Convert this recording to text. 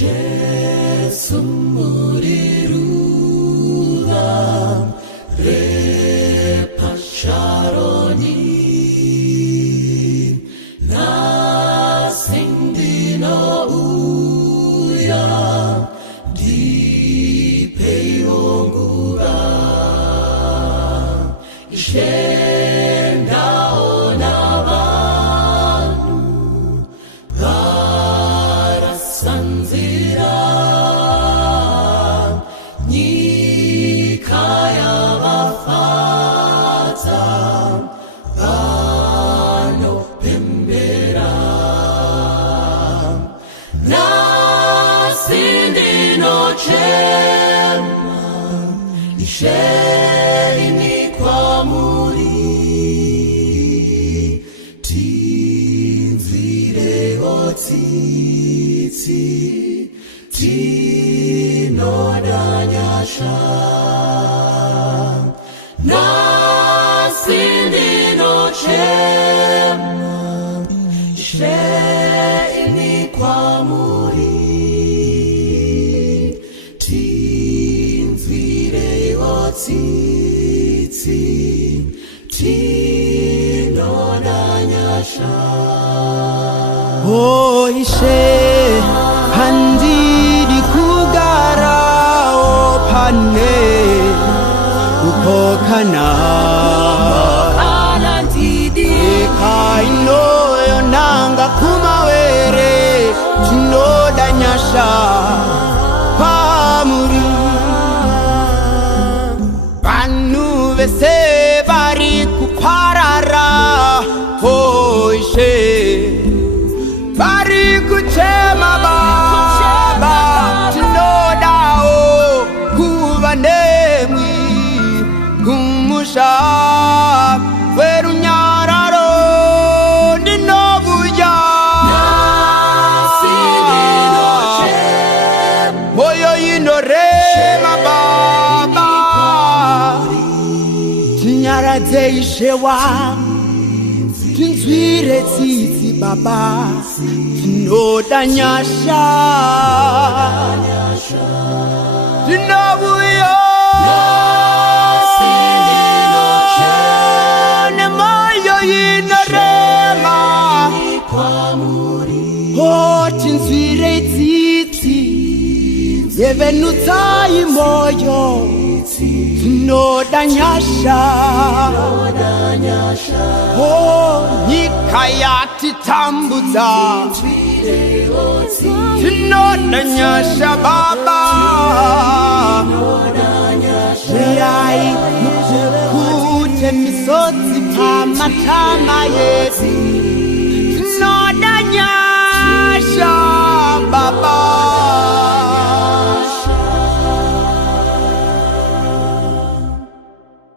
Jesu Muriruva, Repasharoni, Nhasi ndinochema kwamuri tinzirewo tsitsi tinodanyasha Nhasi ndinochema kwamuri tsitsi tinodanyasha Oh ishe handidi kugara opane upokana ndidi ekaino yonanga kumawere tinodanyasha pamuri vese vari kuparara hoishe vari kuchema baba tinodao kuva nemwi kumusha werunyararo ndinovuya moyo inorema baba tinyaradze ishe wangu tinzwire tsitsi baba tinodanyasha tinovuya nemoyo inorema oh tinzwire tsitsi yevenutsai moyo tinodanyasha oh nyika yatitambudza tinodanyasha baba uyai mukukute misodzi pamatama yedu